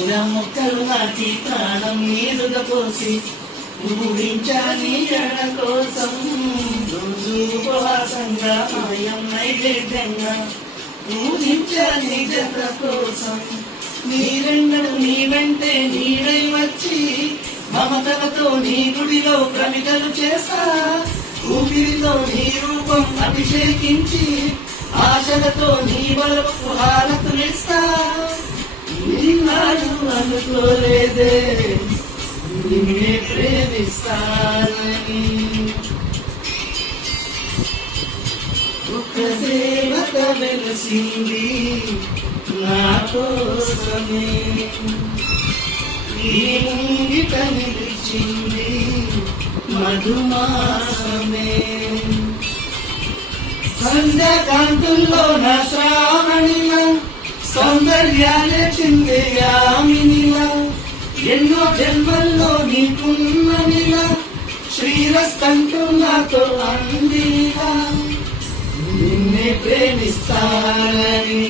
మొక్కలు నాటి ప్రాణం మీదుగా పోసి ఊహించాలి జడ కోసం రోజు ఉపవాసంగా ఆయం నైవేద్యంగా ఊహించాలి జత కోసం నీరెండడు నీ వెంటే నీడై వచ్చి మమతలతో నీ గుడిలో ప్రమిదలు చేస్తా ఊపిరితో నీ రూపం అభిషేకించి ఆశలతో నీ బలపు హారతులిస్తా నిన్నాడు అనుకోలేదే నిన్నే ప్రేమిస్తానని ఒక దేవత వెలసింది నా కోసమే ఈ ముంగిట నిలిచింది మధుమాసమే సంధ్యాకాంతుల్లో నా శ్రావణిలా సౌందర్యాలే చిందే యామినిలా ఎన్నో జన్మల్లో నీకున్ననిలా శ్రీరస్తంటూ నాతో అందిలా నిన్నే ప్రేమిస్తానని